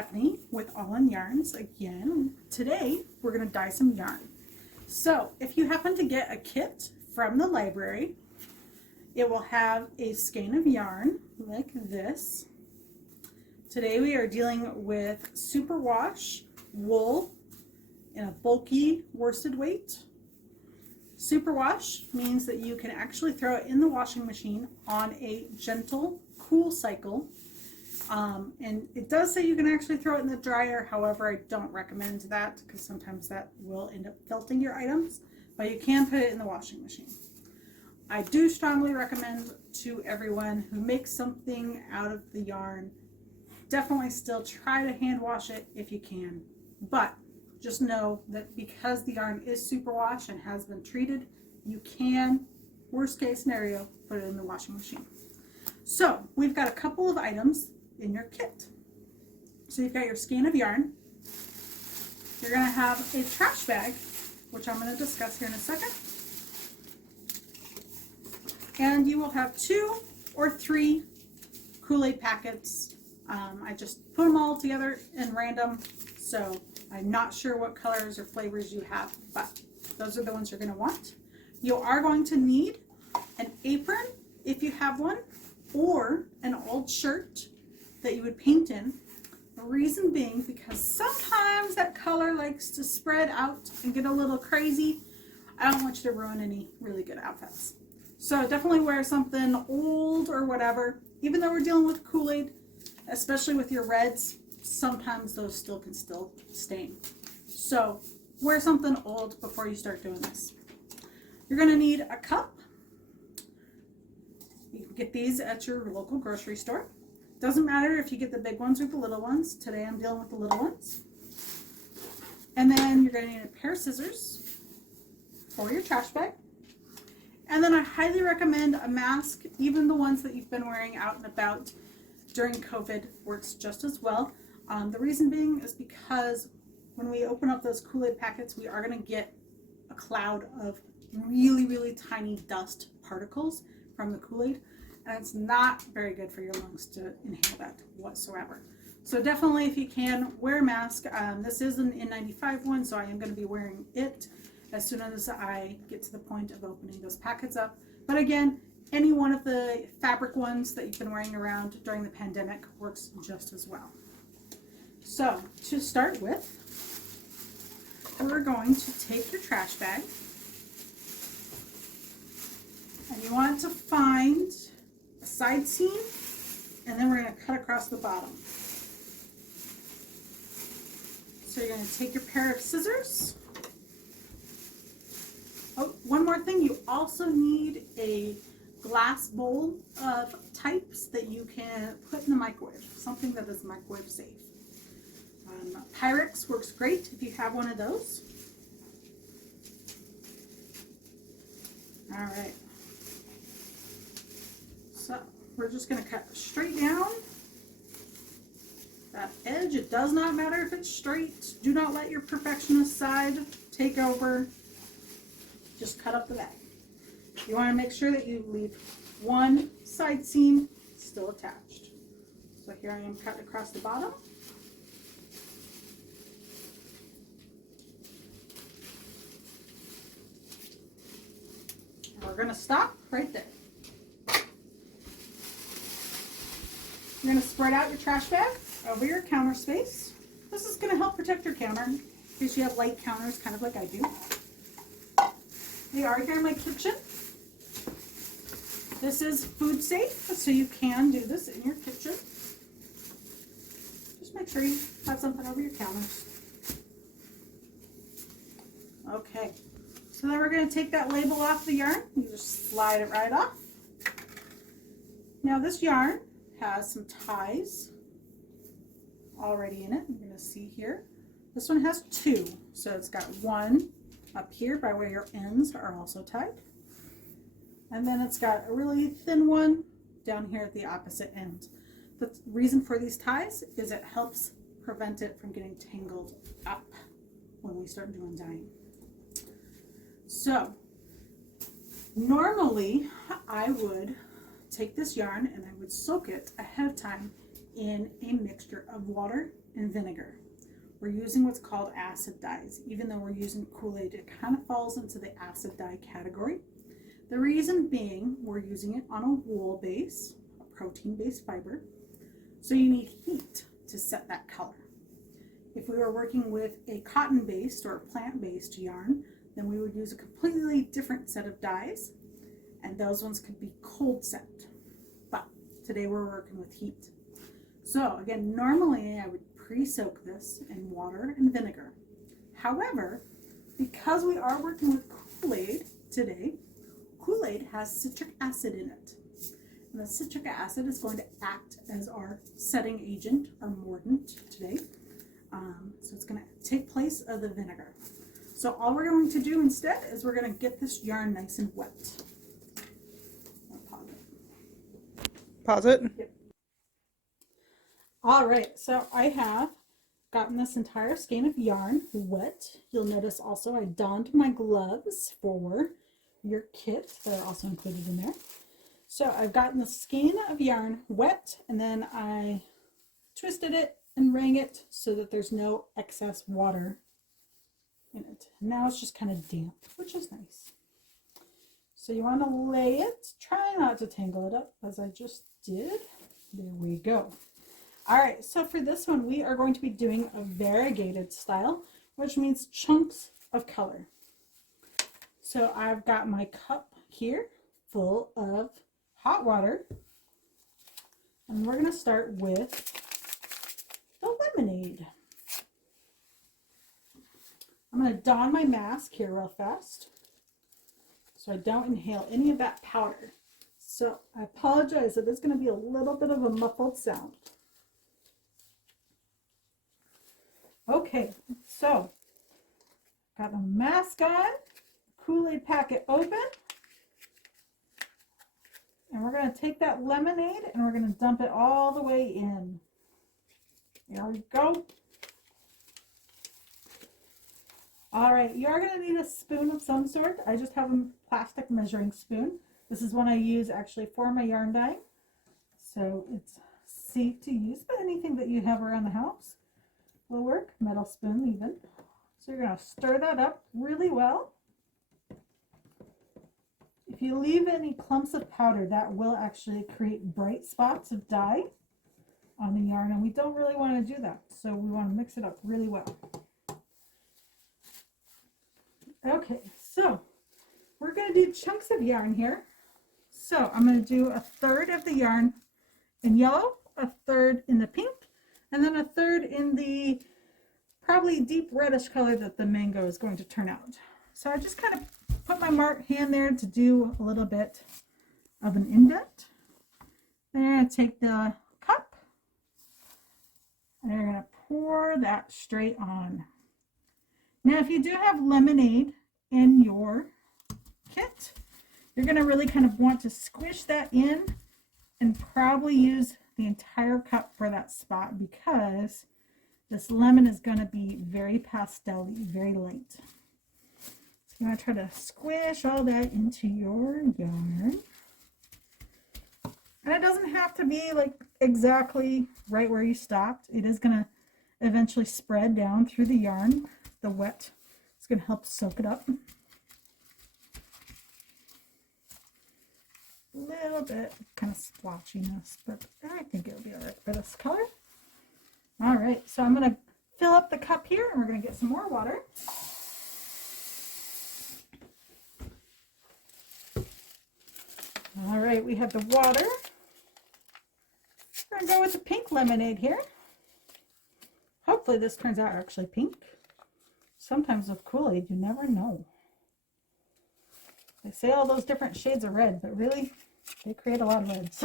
Stephanie with All in Yarns again. Today we're going to dye some yarn. So if you happen to get a kit from the library, it will have a skein of yarn like this. Today we are dealing with superwash wool in a bulky worsted weight. Superwash means that you can actually throw it in the washing machine on a gentle cool cycle. And it does say you can actually throw it in the dryer. However, I don't recommend that because sometimes that will end up felting your items, but you can put it in the washing machine. I do strongly recommend to everyone who makes something out of the yarn, definitely still try to hand wash it if you can. But just know that because the yarn is superwash and has been treated, you can, worst case scenario, put it in the washing machine. So we've got a couple of items in your kit. So you've got your skein of yarn. You're going to have a trash bag, which I'm going to discuss here in a second. And you will have 2 or 3 Kool-Aid packets. I just put them all together in random, so I'm not sure what colors or flavors you have, but those are the ones you're going to want. You are going to need an apron if you have one, or an old shirt that you would paint in. The reason being because sometimes that color likes to spread out and get a little crazy. I don't want you to ruin any really good outfits. So definitely wear something old or whatever. Even though we're dealing with Kool-Aid, especially with your reds, sometimes those still stain. So wear something old before you start doing this. You're going to need a cup. You can get these at your local grocery store. Doesn't matter if you get the big ones or the little ones. Today I'm dealing with the little ones. And then you're going to need a pair of scissors for your trash bag. And then I highly recommend a mask. Even the ones that you've been wearing out and about during COVID works just as well. The reason being is because when we open up those Kool-Aid packets, we are going to get a cloud of really, really tiny dust particles from the Kool-Aid. And it's not very good for your lungs to inhale that whatsoever. So definitely, if you can, wear a mask. This is an N95 one, so I am going to be wearing it as soon as I get to the point of opening those packets up. But again, any one of the fabric ones that you've been wearing around during the pandemic works just as well. So to start with, we're going to take your trash bag, and you want to find a side seam, and then we're going to cut across the bottom. So you're going to take your pair of scissors. Oh, one more thing, you also need a glass bowl of types that you can put in the microwave, something that is microwave safe. Pyrex works great if you have one of those. All right. So we're just going to cut straight down that edge. It does not matter if it's straight. Do not let your perfectionist side take over. Just cut up the back. You want to make sure that you leave one side seam still attached. So here I am cutting across the bottom. And we're going to stop right there. You're going to spread out your trash bag over your counter space. This is going to help protect your counter in case you have light counters, kind of like I do. They are here in my kitchen. This is food safe, so you can do this in your kitchen. Just make sure you have something over your counters. Okay, so then we're going to take that label off the yarn. You just slide it right off. Now this yarn has some ties already in it. You're going to see here. This one has 2, so it's got one up here by where your ends are also tied. And then it's got a really thin one down here at the opposite end. The reason for these ties is it helps prevent it from getting tangled up when we start doing dyeing. So normally I would take this yarn and I would soak it ahead of time in a mixture of water and vinegar. We're using what's called acid dyes. Even though we're using Kool-Aid, it kind of falls into the acid dye category. The reason being, we're using it on a wool base, a protein-based fiber, so you need heat to set that color. If we were working with a cotton-based or a plant-based yarn, then we would use a completely different set of dyes, and those ones could be cold set. But today we're working with heat. So again, normally I would pre-soak this in water and vinegar. However, because we are working with Kool-Aid today, Kool-Aid has citric acid in it. And the citric acid is going to act as our setting agent, our mordant today. So it's going to take place of the vinegar. So all we're going to do instead is we're going to get this yarn nice and wet. I'll Pause it. Yep. All right, so I have gotten this entire skein of yarn wet. You'll notice also I donned my gloves for your kit that are also included in there. So I've gotten the skein of yarn wet, and then I twisted it and wrung it so that there's no excess water in it. Now it's just kind of damp, which is nice. So you want to lay it, try not to tangle it up as I just did. There we go. All right, so for this one, we are going to be doing a variegated style, which means chunks of color. So I've got my cup here full of hot water, and we're going to start with the lemonade. I'm going to don my mask here real fast so I don't inhale any of that powder. So I apologize if it's going to be a little bit of a muffled sound. Okay, so got the mask on, Kool-Aid packet open, and we're going to take that lemonade and we're going to dump it all the way in. There we go. All right, you are going to need a spoon of some sort. I just have a plastic measuring spoon. This is one I use actually for my yarn dyeing, so it's safe to use, but anything that you have around the house will work. Metal spoon even. So you're going to stir that up really well. If you leave any clumps of powder, that will actually create bright spots of dye on the yarn, and we don't really want to do that, so we want to mix it up really well. Okay, so we're going to do chunks of yarn here. So I'm going to do a third of the yarn in yellow, a third in the pink, and then a third in the probably deep reddish color that the mango is going to turn out. So I just kind of put my hand there to do a little bit of an indent. Then you're going to take the cup and you're going to pour that straight on. Now, if you do have lemonade in your kit, you're going to really kind of want to squish that in and probably use the entire cup for that spot, because this lemon is going to be very pastel-y, very light. So you want to try to squish all that into your yarn. And it doesn't have to be like exactly right where you stopped. It is going to eventually spread down through the yarn. The wet is going to help soak it up. A little bit kind of splotchiness, but I think it'll be all right for this color. All right, so I'm going to fill up the cup here, and we're going to get some more water. All right, we have the water. We're going to go with the pink lemonade here. Hopefully this turns out actually pink. Sometimes with Kool-Aid, you never know. They say all those different shades of red, but really, they create a lot of reds.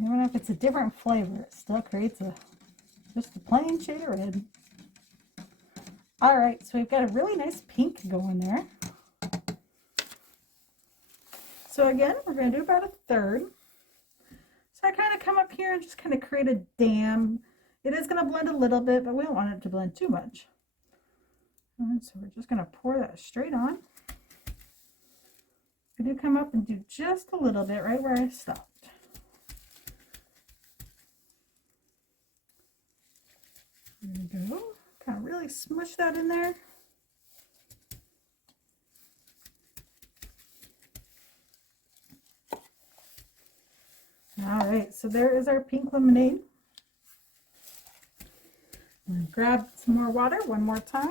Even if it's a different flavor, it still creates just a plain shade of red. All right, so we've got a really nice pink going there. So again, we're going to do about a third. So I kind of come up here and just kind of create a dam. It is going to blend a little bit, but we don't want it to blend too much. All right, so we're just going to pour that straight on. I do come up and do just a little bit right where I stopped. There we go. Kind of really smush that in there. All right, so there is our pink lemonade. I'm going to grab some more water one more time.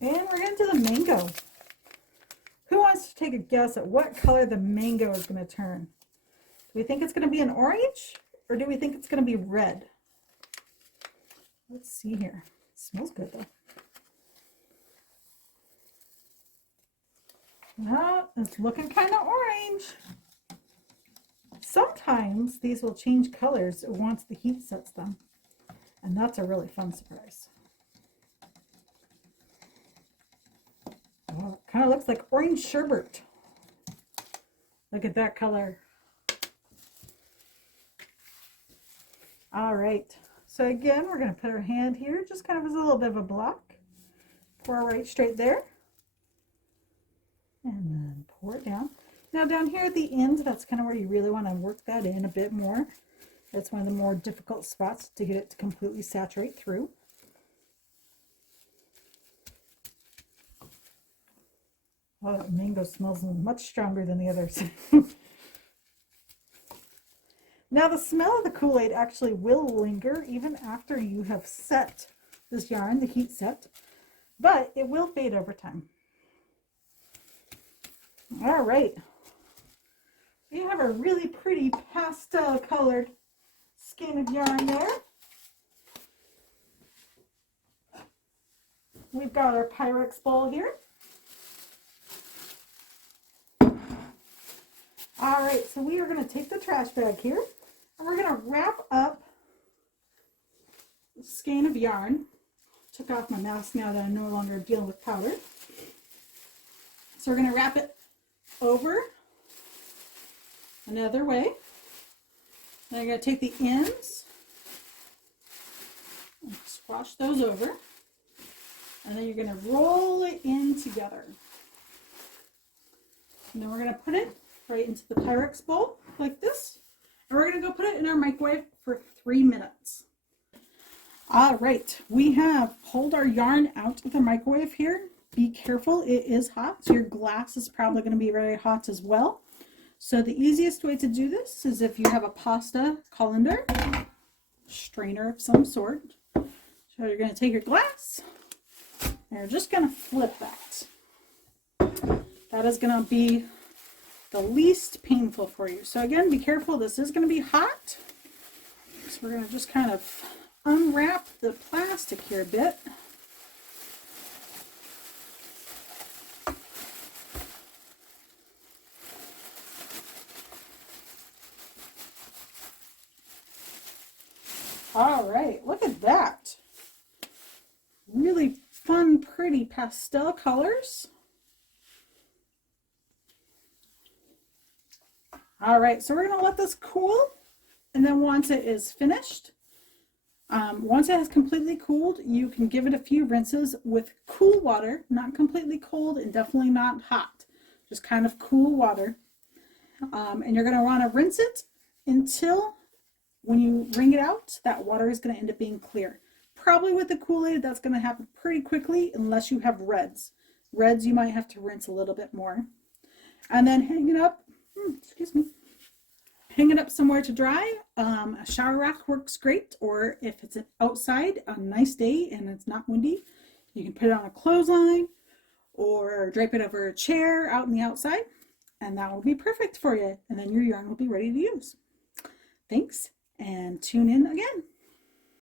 And we're going to do the mango. Who wants to take a guess at what color the mango is going to turn? Do we think it's going to be an orange, or do we think it's going to be red? Let's see here. It smells good though. No, it's looking kind of orange. Sometimes these will change colors once the heat sets them, and that's a really fun surprise. Oh, it kind of looks like orange sherbet. Look at that color. All right, so again, we're going to put our hand here, just kind of as a little bit of a block. Pour right straight there. And then pour it down. Now down here at the end, that's kind of where you really want to work that in a bit more. That's one of the more difficult spots to get it to completely saturate through. Oh, that mango smells much stronger than the others. Now the smell of the Kool-Aid actually will linger even after you have set this yarn, the heat set, but it will fade over time. All right, we have a really pretty pastel colored skein of yarn there. We've got our Pyrex bowl here. All right, so we are going to take the trash bag here and we're going to wrap up the skein of yarn. Took off my mask now that I'm no longer dealing with powder. So we're going to wrap it over another way. Then I'm going to take the ends and squash those over, and then you're going to roll it in together. And then we're going to put it right into the Pyrex bowl like this, and we're going to go put it in our microwave for 3 minutes. All right, we have pulled our yarn out of the microwave here. Be careful, it is hot, so your glass is probably going to be very hot as well. So the easiest way to do this is if you have a pasta colander, strainer of some sort. So you're going to take your glass and you're just going to flip that. That is going to be the least painful for you. So again, be careful, this is going to be hot. So we're going to just kind of unwrap the plastic here a bit. All right, look at that. Really fun, pretty pastel colors. All right, so we're going to let this cool, and then once it is finished, once it has completely cooled, you can give it a few rinses with cool water, not completely cold and definitely not hot, just kind of cool water. And you're going to want to rinse it until when you wring it out, that water is going to end up being clear. Probably with the Kool-Aid, that's going to happen pretty quickly unless you have reds. Reds, you might have to rinse a little bit more. And then hang it up, hang it up somewhere to dry. A shower rack works great, or if it's outside on a nice day and it's not windy, you can put it on a clothesline or drape it over a chair out in the outside, and that will be perfect for you. And then your yarn will be ready to use. Thanks, and tune in again.